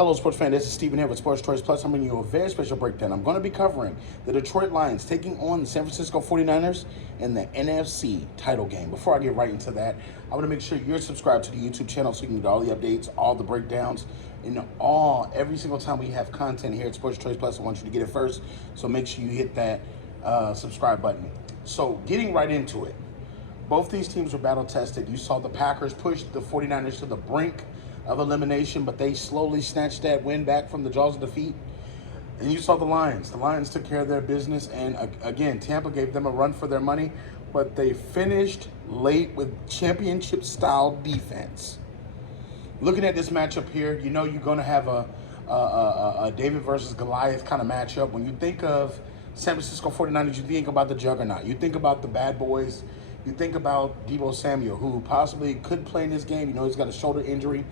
Hello, sports fan. This is Steven here with Sports Choice Plus. I'm bringing you a very special breakdown. I'm going to be covering the Detroit Lions taking on the San Francisco 49ers in the NFC title game. Before I get right into that, I want to make sure you're subscribed to the YouTube channel so you can get all the updates, all the breakdowns, and every single time we have content here at Sports Choice Plus, I want you to get it first. So make sure you hit that subscribe button. So getting right into it, both these teams were battle tested. You saw the Packers push the 49ers to the brink of elimination, but they slowly snatched that win back from the jaws of defeat. And you saw the Lions. The Lions took care of their business, and again, Tampa gave them a run for their money, but they finished late with championship-style defense. Looking at this matchup here, you know you're going to have a David versus Goliath kind of matchup. When you think of San Francisco 49ers, you think about the juggernaut. You think about the bad boys. You think about Deebo Samuel, who possibly could play in this game. You know, he's got a shoulder injury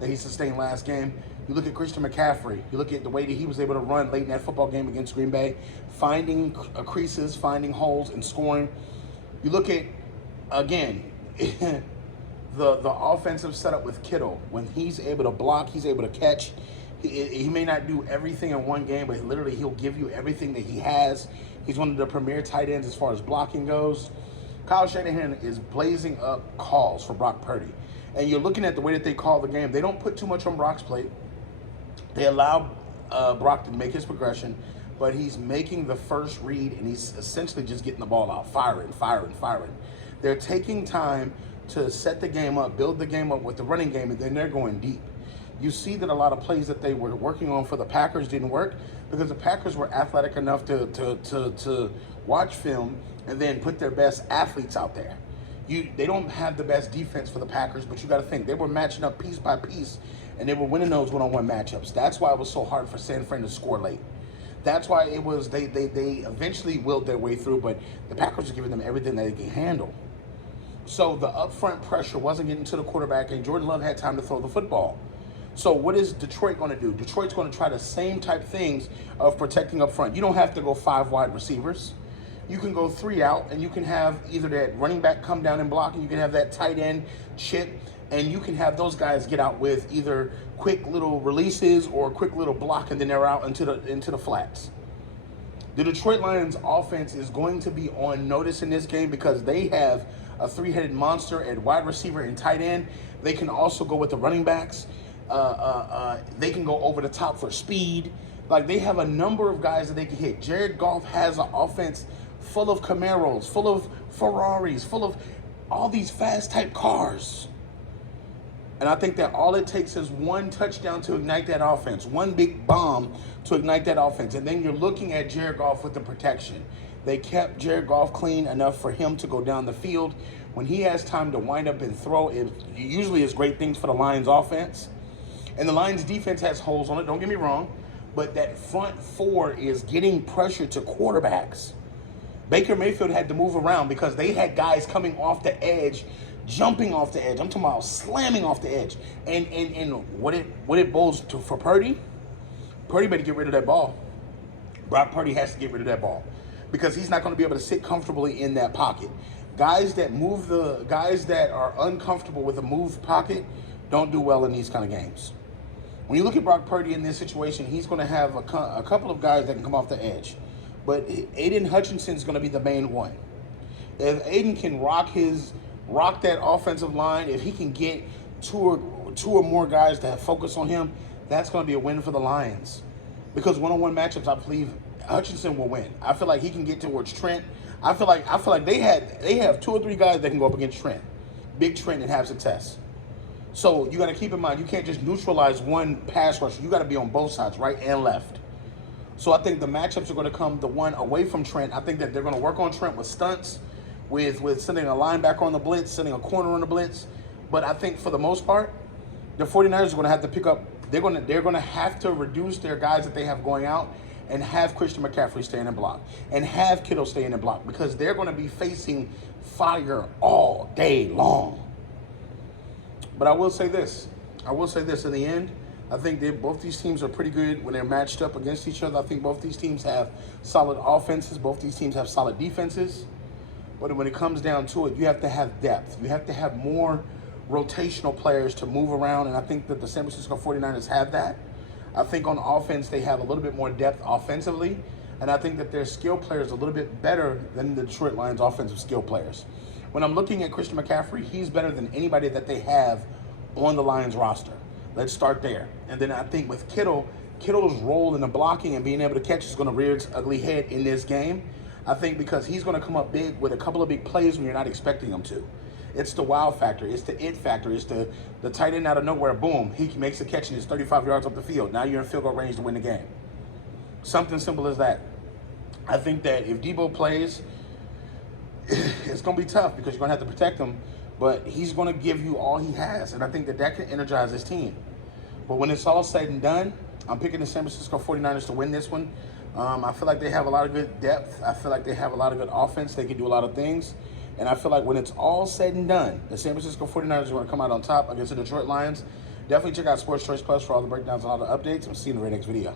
that he sustained last game. You look at Christian McCaffrey. You look at the way that he was able to run late in that football game against Green Bay, finding creases, finding holes, and scoring. You look at, again, the offensive setup with Kittle. When he's able to block, he's able to catch. He may not do everything in one game, but literally he'll give you everything that he has. He's one of the premier tight ends as far as blocking goes. Kyle Shanahan is blazing up calls for Brock Purdy. And you're looking at the way that they call the game. They don't put too much on Brock's plate. They allow Brock to make his progression, but he's making the first read, and he's essentially just getting the ball out, firing. They're taking time to set the game up, build the game up with the running game, and then they're going deep. You see that a lot of plays that they were working on for the Packers didn't work because the Packers were athletic enough to watch film and then put their best athletes out there. They don't have the best defense for the Packers, but you got to think they were matching up piece by piece, and they were winning those one-on-one matchups. That's why it was so hard for San Fran to score late. That's why it was they eventually willed their way through, but the Packers were giving them everything that they could handle. So the upfront pressure wasn't getting to the quarterback, and Jordan Love had time to throw the football. So what is Detroit going to do? Detroit's going to try the same type things of protecting up front. You don't have to go 5 wide receivers. You can go 3 out, and you can have either that running back come down and block, and you can have that tight end chip, and you can have those guys get out with either quick little releases or quick little block, and then they're out into the flats. The Detroit Lions offense is going to be on notice in this game because they have a 3-headed monster at wide receiver and tight end. They can also go with the running backs. They can go over the top for speed. Like, they have a number of guys that they can hit. Jared Goff has an offense full of Camaros, full of Ferraris, full of all these fast type cars. And I think that all it takes is one touchdown to ignite that offense, one big bomb to ignite that offense. And then you're looking at Jared Goff with the protection. They kept Jared Goff clean enough for him to go down the field. When he has time to wind up and throw, it usually is great things for the Lions offense. And the Lions defense has holes on it, don't get me wrong, but that front four is getting pressure to quarterbacks. Baker Mayfield had to move around because they had guys coming off the edge, jumping off the edge. I'm talking about slamming off the edge. And what it boils to for Purdy better get rid of that ball. Brock Purdy has to get rid of that ball because he's not going to be able to sit comfortably in that pocket. Guys that are uncomfortable with a moved pocket don't do well in these kind of games. When you look at Brock Purdy in this situation, he's going to have a couple of guys that can come off the edge. But Aiden Hutchinson's going to be the main one. If Aiden can rock that offensive line, if he can get two or more guys to focus on him, that's going to be a win for the Lions. Because one-on-one matchups, I believe Hutchinson will win. I feel like he can get towards Trent. I feel like they have 2 or 3 guys that can go up against Trent, big Trent, and have success. So you got to keep in mind, you can't just neutralize one pass rusher. You got to be on both sides, right and left. So I think the matchups are going to come the one away from Trent. I think that they're going to work on Trent with stunts, with sending a linebacker on the blitz, sending a corner on the blitz. But I think for the most part, the 49ers are going to have to pick up. They're going to have to reduce their guys that they have going out and have Christian McCaffrey stay in and block and have Kittle stay in and block because they're going to be facing fire all day long. But I will say this in the end, I think both these teams are pretty good when they're matched up against each other. I think both these teams have solid offenses. Both these teams have solid defenses. But when it comes down to it, you have to have depth. You have to have more rotational players to move around, and I think that the San Francisco 49ers have that. I think on offense, they have a little bit more depth offensively, and I think that their skill players are a little bit better than the Detroit Lions' offensive skill players. When I'm looking at Christian McCaffrey, he's better than anybody that they have on the Lions roster. Let's start there. And then I think with Kittle's role in the blocking and being able to catch is going to rear its ugly head in this game. I think because he's going to come up big with a couple of big plays when you're not expecting him to. It's the wow factor. It's the it factor. It's the tight end out of nowhere. Boom. He makes a catch and it's 35 yards up the field. Now you're in field goal range to win the game. Something simple as that. I think that if Debo plays, it's going to be tough because you're going to have to protect him. But he's going to give you all he has. And I think that can energize his team. But when it's all said and done, I'm picking the San Francisco 49ers to win this one. I feel like they have a lot of good depth. I feel like they have a lot of good offense. They can do a lot of things. And I feel like when it's all said and done, the San Francisco 49ers are going to come out on top against the Detroit Lions. Definitely check out Sports Choice Plus for all the breakdowns and all the updates. I'll see you in the very next video.